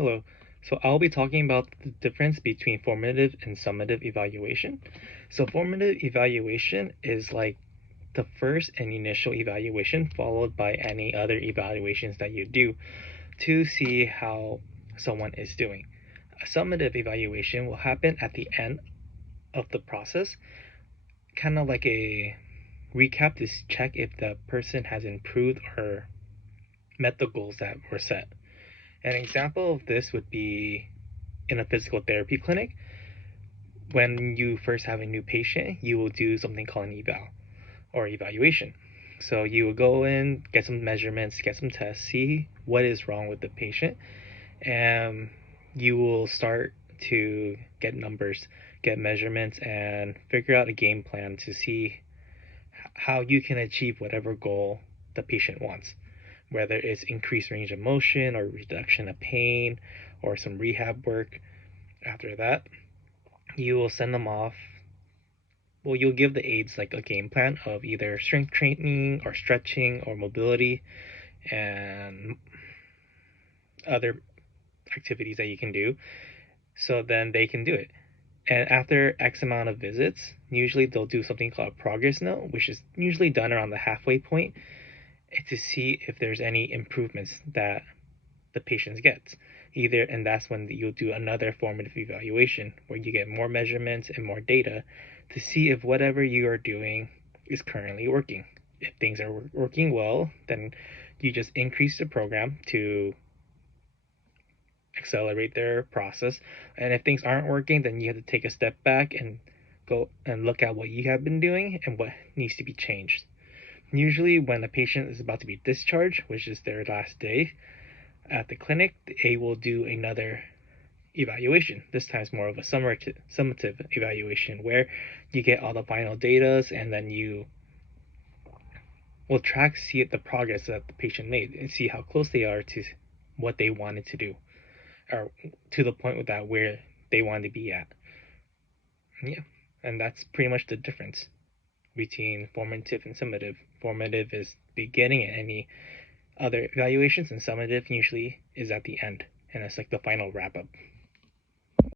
Hello. So I'll be talking about the difference between formative and summative evaluation. So formative evaluation is like the first and initial evaluation followed by any other evaluations that you do to see how someone is doing. A summative evaluation will happen at the end of the process, kind of like a recap to check if the person has improved or met the goals that were set. An example of this would be in a physical therapy clinic. When you first have a new patient, you will do something called an eval or evaluation. So you will go in, get some measurements, get some tests, see what is wrong with the patient, and you will start to get numbers, get measurements, and figure out a game plan to see how you can achieve whatever goal the patient wants, whether it's increased range of motion or reduction of pain or some rehab work. After that, you will send them off. Well, you'll give the aides like a game plan of either strength training or stretching or mobility and other activities that you can do, so then they can do it. And after X amount of visits, usually they'll do something called a progress note, which is usually done around the halfway point to see if there's any improvements that the patient gets. Either, and that's when you'll do another formative evaluation where you get more measurements and more data to see if whatever you are doing is currently working. If things are working well, then you just increase the program to accelerate their process. And if things aren't working, then you have to take a step back and go and look at what you have been doing and what needs to be changed. Usually, when a patient is about to be discharged, which is their last day at the clinic, they will do another evaluation. This time it's more of a summative evaluation where you get all the final data and then you will track, see the progress that the patient made and see how close they are to what they wanted to do or to the point with that where they wanted to be at. Yeah, and that's pretty much the difference between formative and summative. Formative is beginning at any other evaluations, and summative usually is at the end, and it's like the final wrap up.